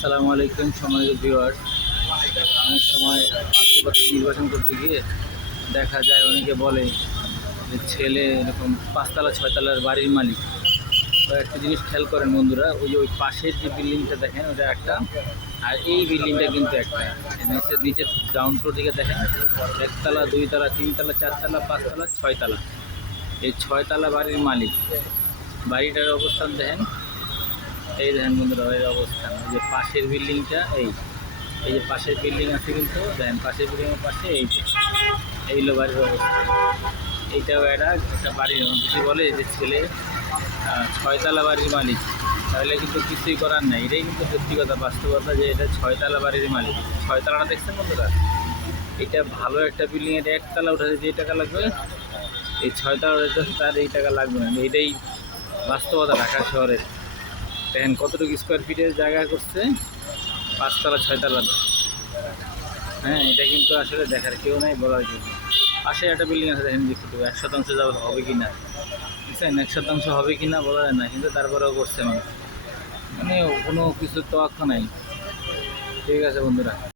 আসসালামু আলাইকুম সম্মানিত ভিউয়ার্স। অনেক সময় পাত্র নির্বাচন করতে গিয়ে দেখা যায় অনেকে বলে যে ছেলে এরকম পাঁচতলা ছয়তলার বাড়ির মালিক। তো একটা জিনিস খেয়াল করেন বন্ধুরা, ওই পাশের যে বিল্ডিংটা দেখেন ওটা একটা, আর এই বিল্ডিংটা কিন্তু একটা। নিচের গ্রাউন্ড ফ্লোর দিকে দেখেন একতলা, দুইতলা, তিনতলা, চারতলা, পাঁচতলা, ছয়তলা। এই ছয়তলা বাড়ির মালিক। বাড়িটার অবস্থান দেখেন, এই দেখেন বন্ধুরা এর অবস্থান। ওই যে পাশের বিল্ডিংটা, এই যে পাশের বিল্ডিং আছে কিন্তু দেখেন, পাশের বিল্ডিংয়ের পাশে এই হলো বাড়ির অবস্থান। এইটাও একটা বাড়ির যদি বলে যে ছেলে ছয়তলা বাড়ির মালিক, তাহলে কিন্তু কিছুই করার নাই। এটাই কিন্তু সত্যি কথা, বাস্তবতা, যে এটা ছয়তলা বাড়ির মালিক। ছয়তলাটা দেখছেন বন্ধুরা, এটা ভালো একটা বিল্ডিং। এটা একতলা উঠাতে যে টাকা লাগবে, এই ছয়তলা উঠাতে তার এই টাকা লাগবে না। এটাই বাস্তবতা ঢাকা শহরের। দেখেন কতটুকু স্কোয়ার ফিটের জায়গা করছে, পাঁচতলা ছয়তলা। হ্যাঁ, এটা কিন্তু আসলে দেখার কেউ নাই, বলার কেউ নেই। পাশে একটা বিল্ডিং আছে দেখেন, দেখতে 100% যাওয়া হবে কি না, বুঝছেন, 100% হবে কি না বলা যায় না, কিন্তু তারপরেও করছে মানুষ। মানে কোনো কিছুর তোয়াক্কা নাই। ঠিক আছে বন্ধুরা।